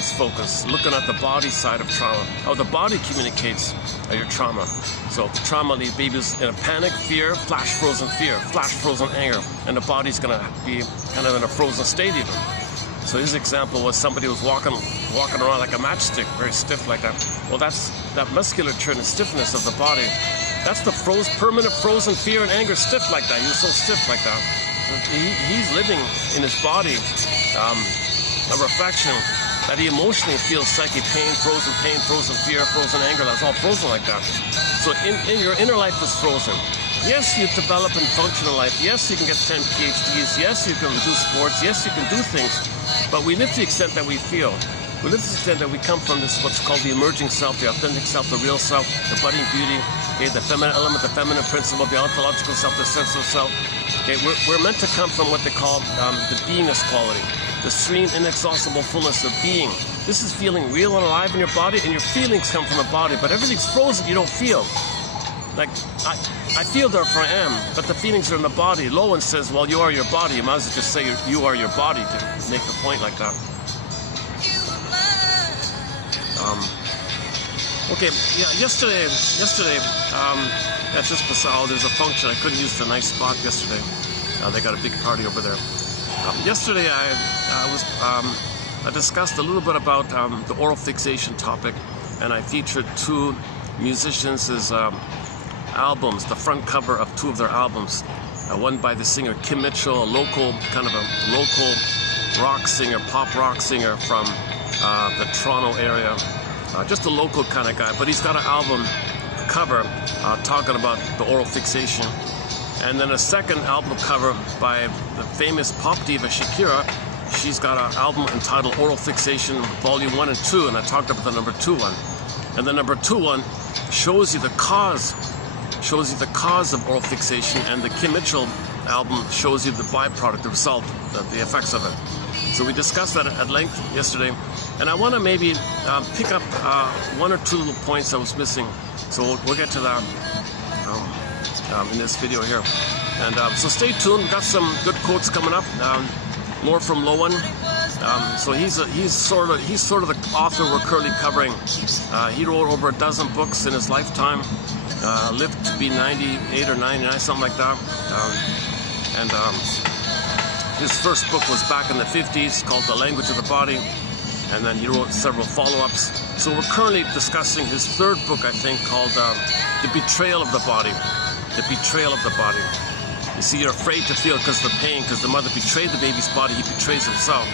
one's focus, looking at the body side of trauma, how the body communicates your trauma. So the trauma, the baby's in a panic, fear, flash frozen anger, and the body's gonna be kind of in a frozen state even. So his example was somebody was walking around like a matchstick, very stiff like that. Well, that's that musculature and the stiffness of the body. That's the permanent frozen fear and anger, stiff like that. He was so stiff like that. He's living in his body a reflection that he emotionally feels psychic pain, frozen fear, frozen anger. That's all frozen like that. So in your inner life is frozen. Yes, you develop and function in life. Yes, you can get 10 PhDs. Yes, you can do sports. Yes, you can do things. But we live to the extent that we feel. We live to the extent that we come from this, what's called the emerging self, the authentic self, the real self, the budding beauty, okay, the feminine element, the feminine principle, the ontological self, the sensitive self. Okay, we're meant to come from what they call the beingness quality, the serene, inexhaustible fullness of being. This is feeling real and alive in your body, and your feelings come from a body, but everything's frozen, you don't feel. Like, I feel therefore I am, but the feelings are in the body. Lowen says, well, you are your body. You might as well just say you are your body to make the point like that. Okay, yeah, yesterday, that's just bizarre. There's a function. I couldn't use the nice spot yesterday. They got a big party over there. Yesterday, I discussed a little bit about the oral fixation topic, and I featured two musicians' albums, the front cover of two of their albums. One by the singer Kim Mitchell, kind of a local rock singer, pop rock singer from the Toronto area. Just a local kind of guy, but he's got an album cover talking about the oral fixation. And then a second album cover by the famous pop diva Shakira. She's got an album entitled Oral Fixation Volume 1 and 2, and I talked about the number 2 one. And the number 2 one shows you the cause of oral fixation, and the Kim Mitchell album shows you the byproduct, the result, the effects of it. So we discussed that at length yesterday, and I want to maybe pick up one or two little points I was missing. So we'll get to that in this video here. And so stay tuned. We've got some good quotes coming up. More from Lowen. So he's sort of the author we're currently covering. He wrote over a dozen books in his lifetime. Lived to be 98 or 99, something like that. His first book was back in the 50s, called The Language of the Body, and then he wrote several follow-ups. So we're currently discussing his third book, I think, called The Betrayal of the Body. The Betrayal of the Body. You see, you're afraid to feel because of the pain, because the mother betrayed the baby's body, he betrays himself.